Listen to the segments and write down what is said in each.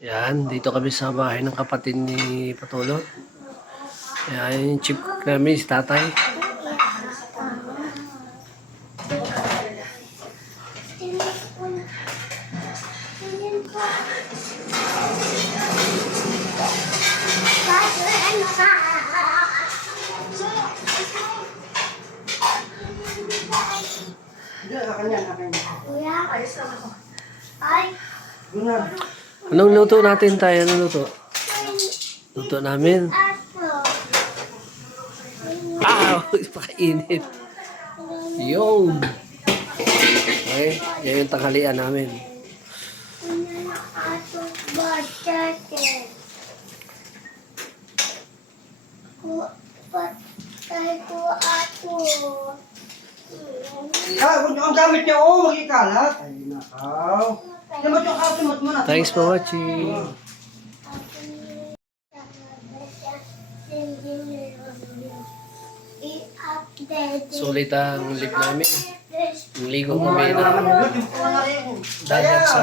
Yan, dito kami sa bahay ng kapatid ni Patulog. Yan, yung chip namin, si tatay. Anong luto natin tayo? Anong luto? Luto namin. Ah, pakainit. Yun. Okay, yan yung tanghalian namin. Huwag ang gamit niyo, magkikalat. Ay, nakaw. Namat yung kasunod mo na. Thanks for watching. Sulit ang lip namin. Ligo kami na dagat sa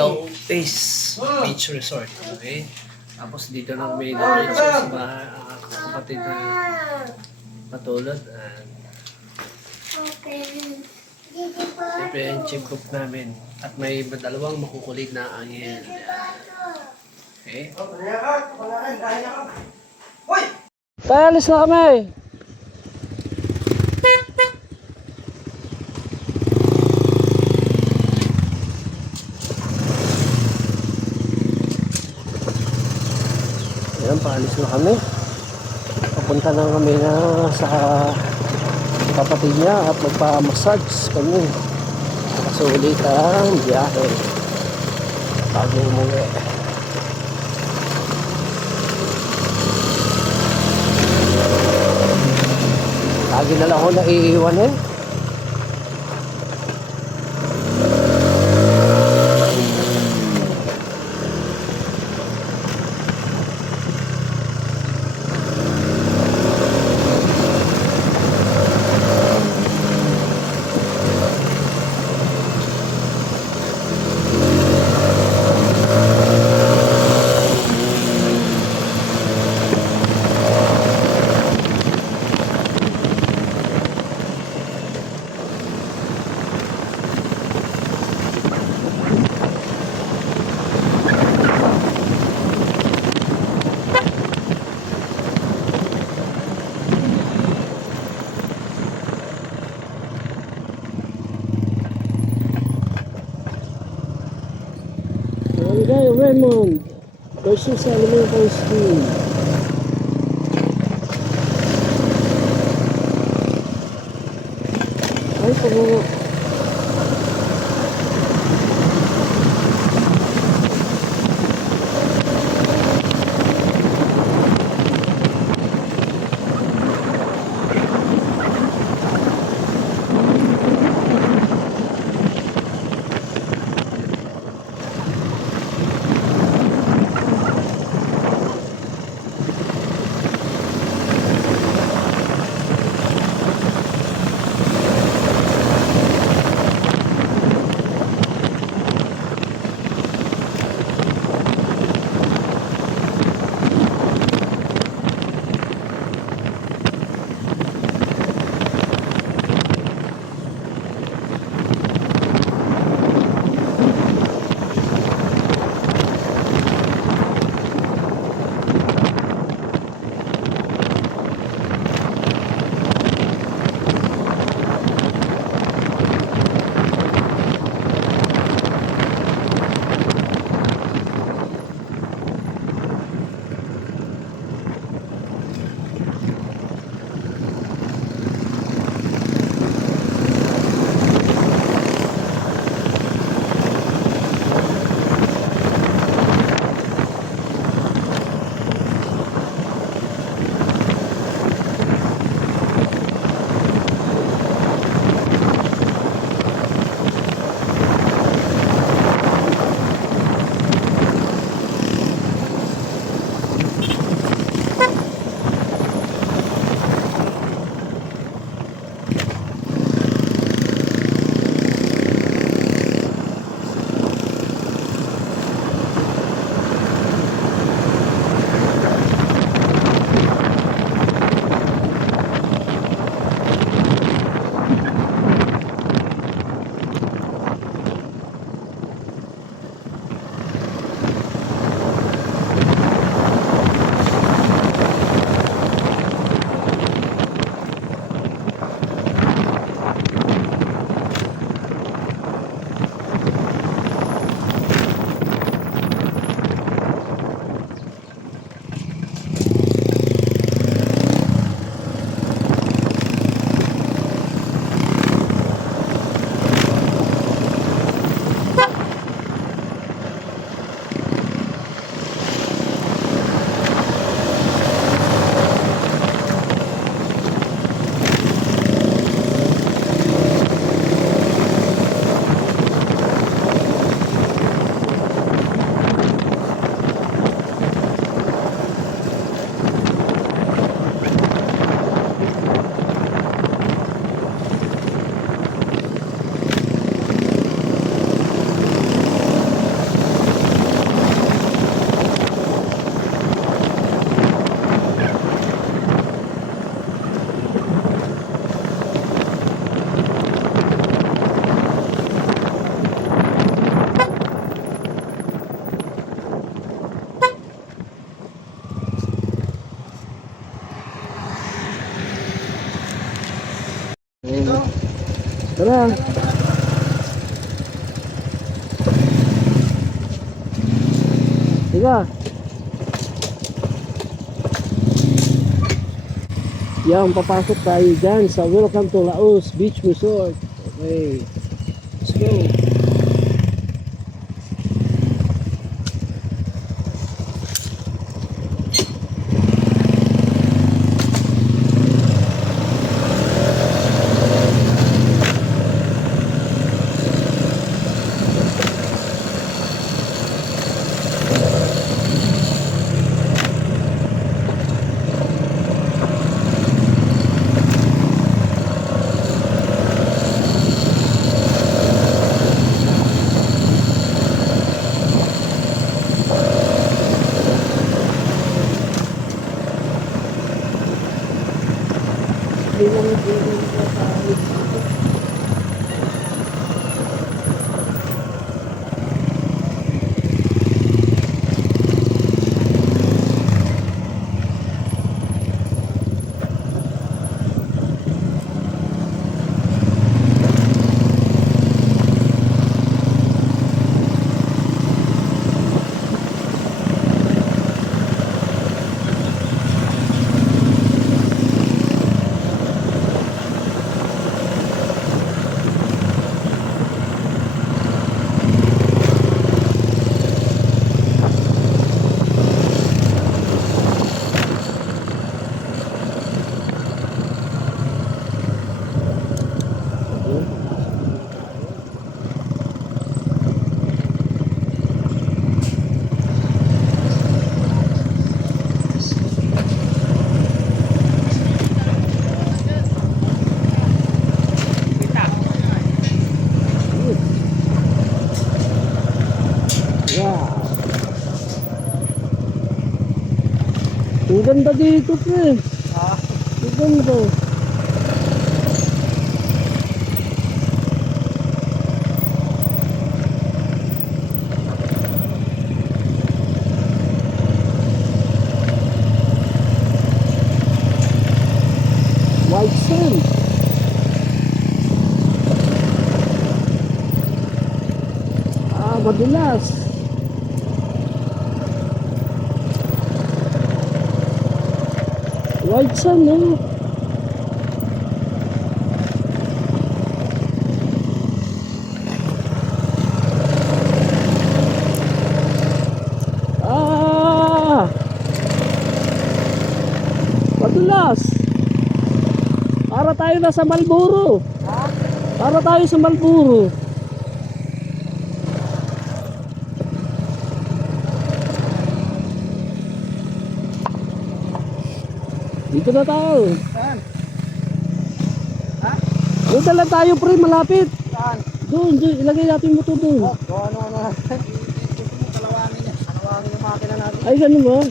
Low Face Beach Resort. Okay? Tapos dito na kami na sa kapatid na Patulog. Siyempre yung chip cook namin. At may dalawang makukulit na angel. Okay? Hoy! Kaya alis na kami! Ayan, paalis na kami. Papunta na kami na sa kapatid niya at magpa-massage kami. Nakasulit ang biyahe bago umuwi. Lagi na lang ako naiiwan eh. Barangay Raymond versus Elementary School. Ay, pamungo. Tara. Teka. Yan, papasok tayo dyan sa Welcome to Laos Beach Resort. Okay. Let's go. Wow. Ang ganda dito, pre. Ang ganda. White sand. Madulas. White sand, no? Madulas. Para tayo na sa Malboro. Para tayo sa Malboro. Dito na tayo. Saan? Dito lang tayo, pre, malapit. Saan? Doon, ilagay natin mo ito doon. Ano natin? Kalawangin niya. Kalawangin yung makina natin. Ay, ganun ba?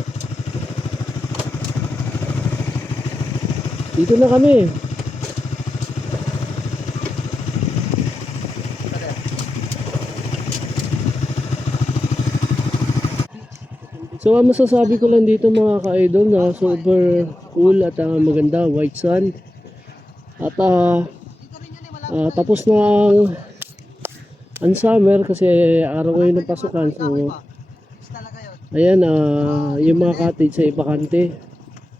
Dito na kami. So, ang masasabi ko lang dito mga ka-idol na super cool at maganda, white sand. At tapos na ang summer kasi araw ngayon ng pasukan. So, ayan, yung mga cottage sa ibakante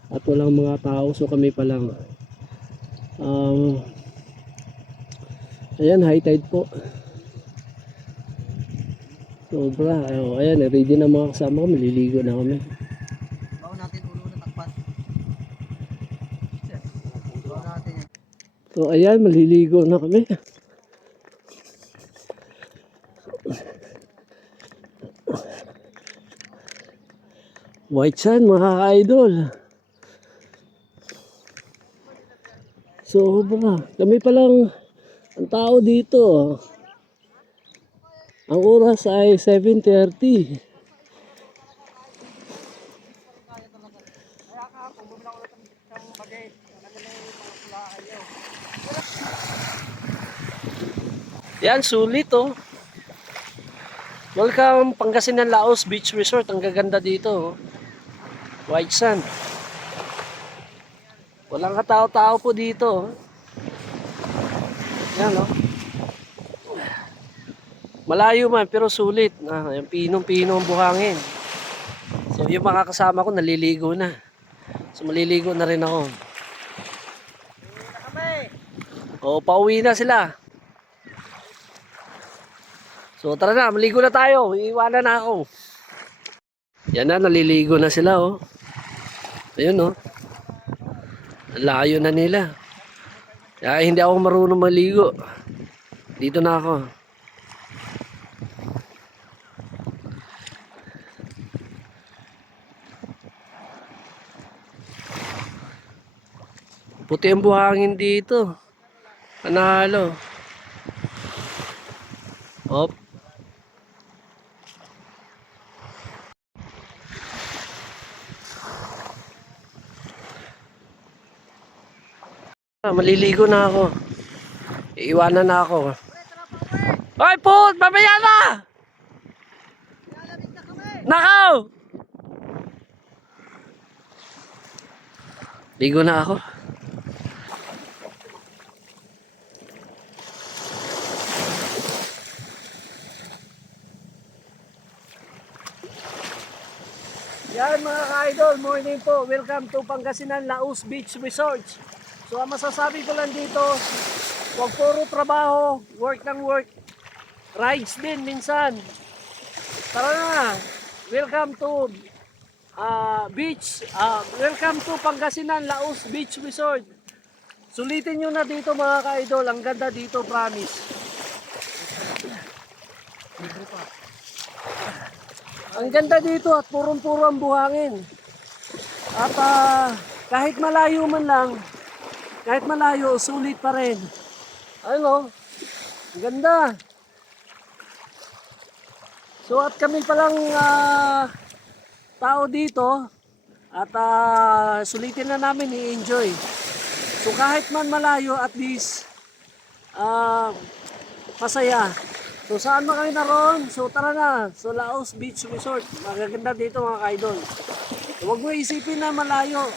at walang mga tao, so kami pa lang. Ayan, high tide po. Sobra. Ayan, ready na mga kasama ko. Maliligo na kami. Bawa natin ulo na takpan. Bawa natin yan. So ayan, maliligo na kami. White sand mga ka-idol. Sobra. Kami palang ang tao dito. Ang oras ay 7:30. Yan, sulit oh. Welcome Pangasinan Laos Beach Resort. Ang gaganda dito oh. White sand. Walang katao-tao po dito oh. Yan oh. Malayo man, pero sulit. Yung pinong-pino ang buhangin. So, yung mga kasama ko, naliligo na. So, maliligo na rin ako. O, pauwi na sila. So, tara na, maligo na tayo. Iiwanan na ako. Yan na, naliligo na sila, oh. Ayun, oh. Ang layo na nila. Kaya hindi ako marunong maligo. Dito na ako. Puti ang buhangin dito. Panalo. Op. Maliligo na ako. Iiwanan na ako. Hoy, put! Babaya na! Nakaw! Ligo na ako. Yan mga ka-idol, morning po. Welcome to Pangasinan Laos Beach Resort. So ang masasabi ko lang dito, huwag puro trabaho, work ng work, rides din minsan. Tara na, welcome to welcome to Pangasinan Laos Beach Resort. Sulitin nyo na dito mga ka-idol, ang ganda dito, promise. Ang ganda dito at purong-puro ang buhangin. At kahit malayo man lang, kahit malayo, sulit pa rin. Ano? Ang ganda. So at kami palang tao dito at sulitin na namin i-enjoy. So kahit man malayo, at least masaya. So saan ba kami naroon? So tara na, so Laos Beach Resort. Magaganda dito mga ka-idol. So, huwag mo isipin na malayo.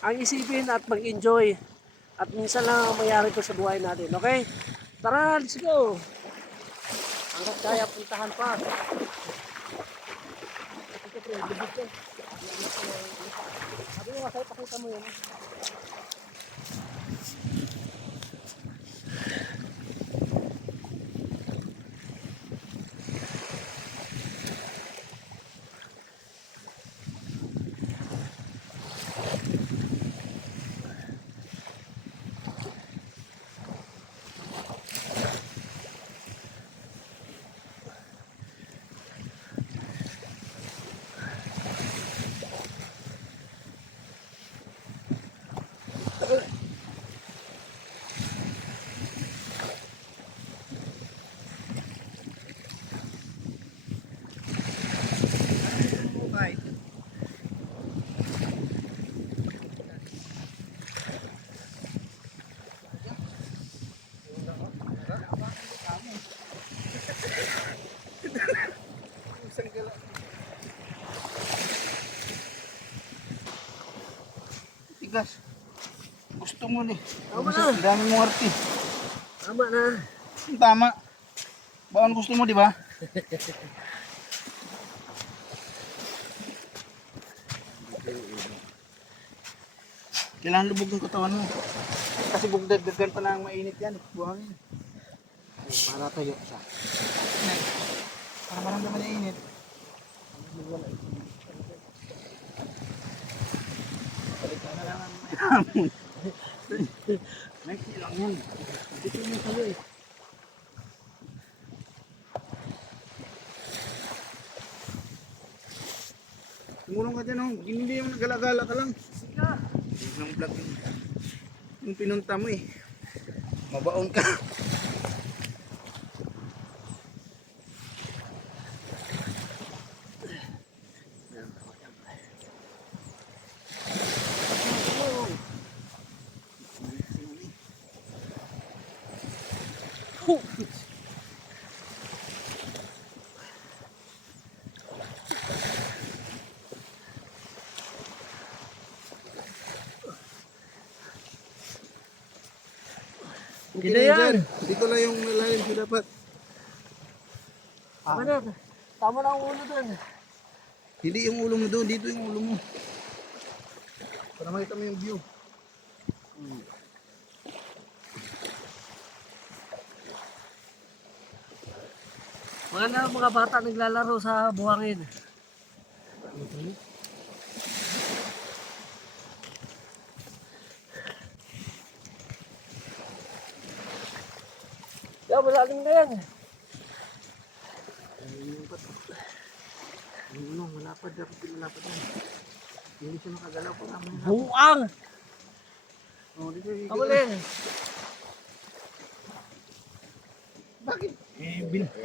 Ang isipin at mag-enjoy. At minsan lang ang mayari ito sa buhay natin. Okay? Tara, let's go! Hanggat kaya puntahan pa. Sabi mo, masaya pakita mo yun. Tigas. Gusto mo ni. Tama na. Ang dami mong arti. Tama na. Tama. Baon gusto mo, di ba? Kailangan lubog ng katawan mo. Kasi bugdad-dagan pa na ang mainit yan. Buhangin. Para tayo siya. Para maramdaman niya init. Balikan na lang ang hamon. May kilang yan. Dito yung salo eh. Tumulong ka dyan oh. Hindi yung nagala-gala ka lang. Sige. Yung vlog yung pinunta mo eh. Mabaon ka. Hindi na yan. Dito lang yung malalim siya dapat. Tama na. Tama na ang ulo doon. Hindi yung ulo mo doon, dito yung ulo mo. Para makita mo yung view. Mga bata naglalaro sa buhangin. Malalim na yan. Malapad dapat malapad yan. Hindi siya makagalaw pa naman. Buang! Oh, dito Kamulin! Bakit?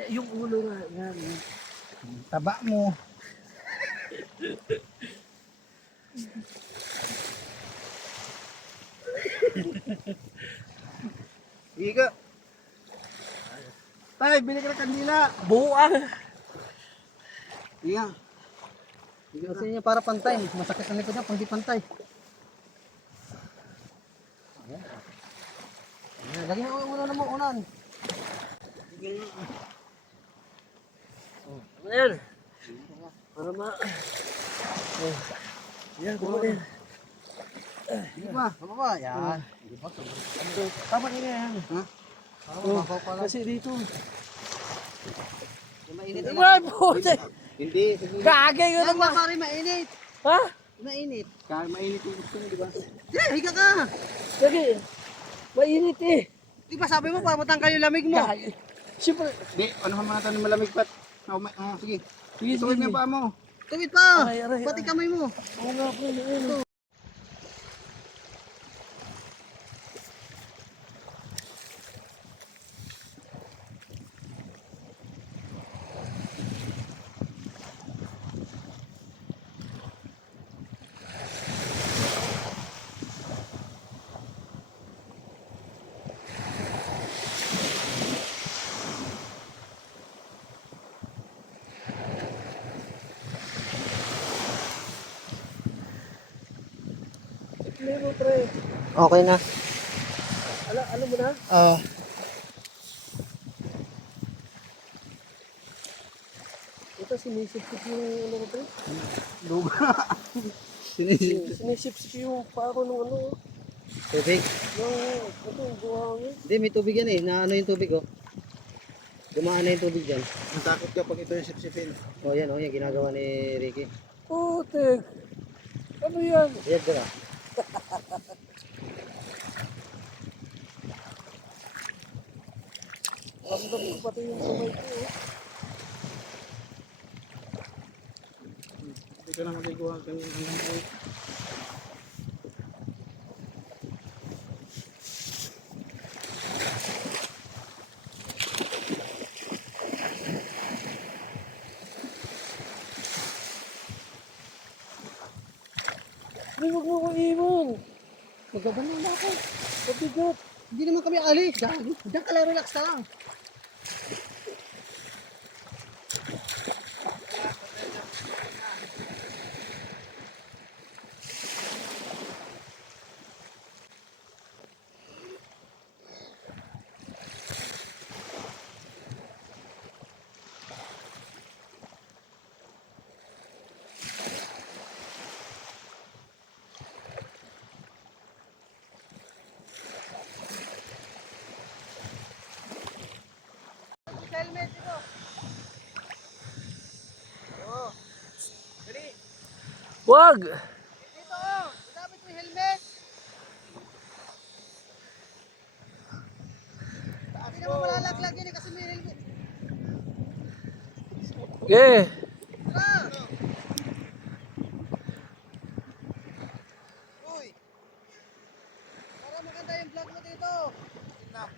Yung ulo nga. Yan. Taba mo. Iga. Tay, bili ka ng kandila. Buang! Iga. Kasi niya para pantay. Masakit ang likod niya pang di pantay. Lagi na unan mo, unan. Ano yan? Para yan, kumulin. Di ba? Tama ba? Yan. Di ba? Tama na yan. Ha? Oh, Pala. kasi dito. Mainit Ay, puti! Hindi. Kagay ko naman! Pare, mainit. Ha? Mainit. Kaya mainit yung gusto mo, di ba? Higa ka. Sige. Mainit eh. Di ba sabi mo para matanggal yung lamig mo? Kagay. Siyempre. Di, ano naman natin ng malamig pat? Sige. Sige, Tuwid mo sige. yung paa mo. Tuwid pa. Aray. Pati kamay mo. Oo nga po. Ayun. Lero, pre. Okay na. Alam mo na? Ito sinisip-sip yung ano ko pre. Luga. Sinisip. Sinisip-sip yung paa ko nung ano. Tubig. Yung buhangin. Hindi, may tubig yan eh. Na ano yung tubig oh. Dumaan na yung tubig dyan. Natakot ka pag ito yung sipsipin. Oh yan, ginagawa ni Ricky. Putik. Ano yan? Yan ba? Ramdam ko pati yung kamay ko. Hindi ka na magagawa kang hanggang po. Ay, huwag mo ko iwan. Magabalo na ako. Pabigat. Hindi naman kami alis. Diyan ka lang, relax ka lang. Helmet ito. Oh. Dali. Wag! Dito oh. Dapat may helmet. Hindi naman malalaglag yun eh kasi may helmet. Yeah. Tara. Uy. Para maganda yung vlog mo dito. Na.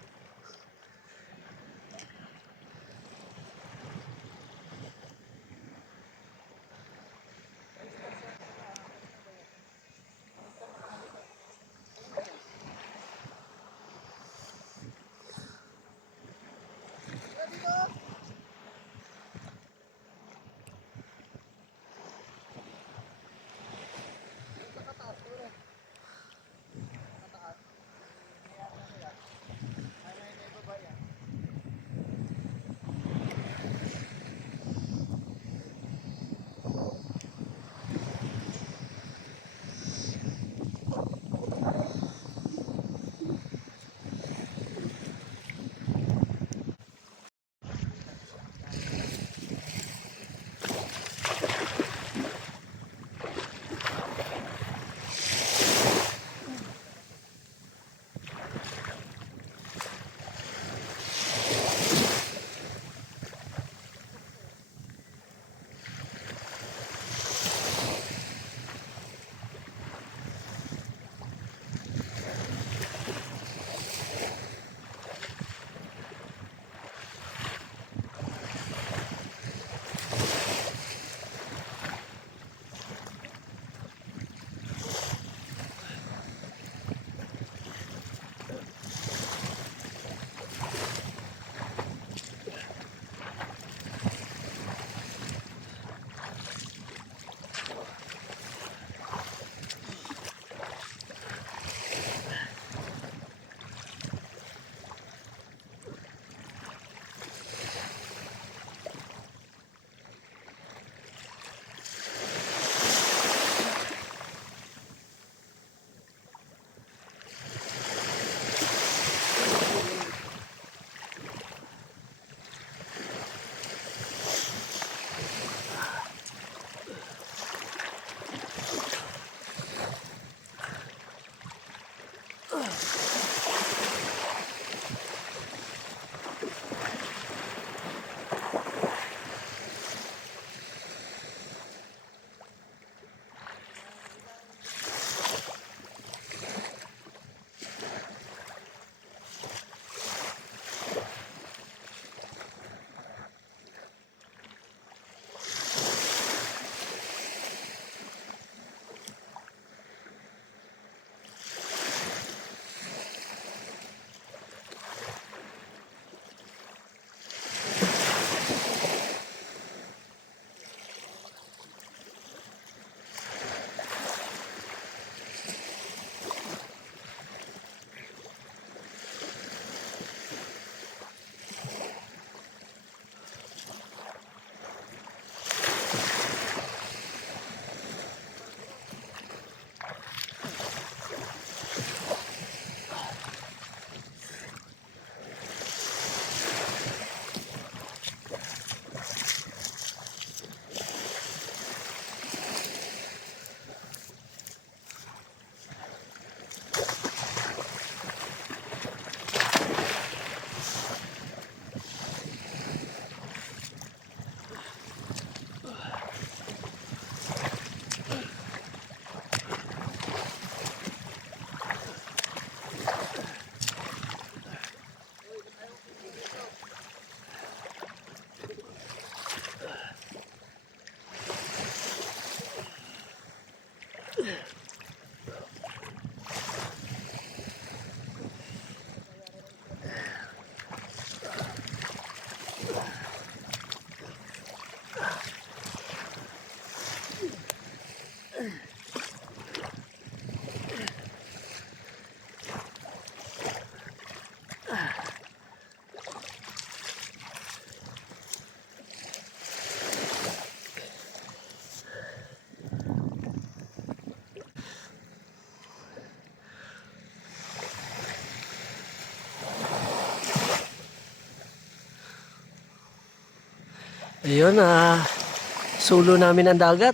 Ayun, sulo namin ang dagat.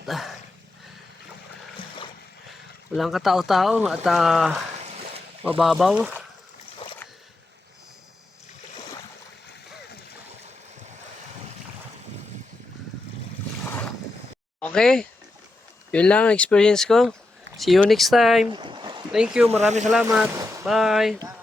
Walang katao-tao at mababaw. Okay, yun lang ang experience ko. See you next time. Thank you, maraming salamat. Bye.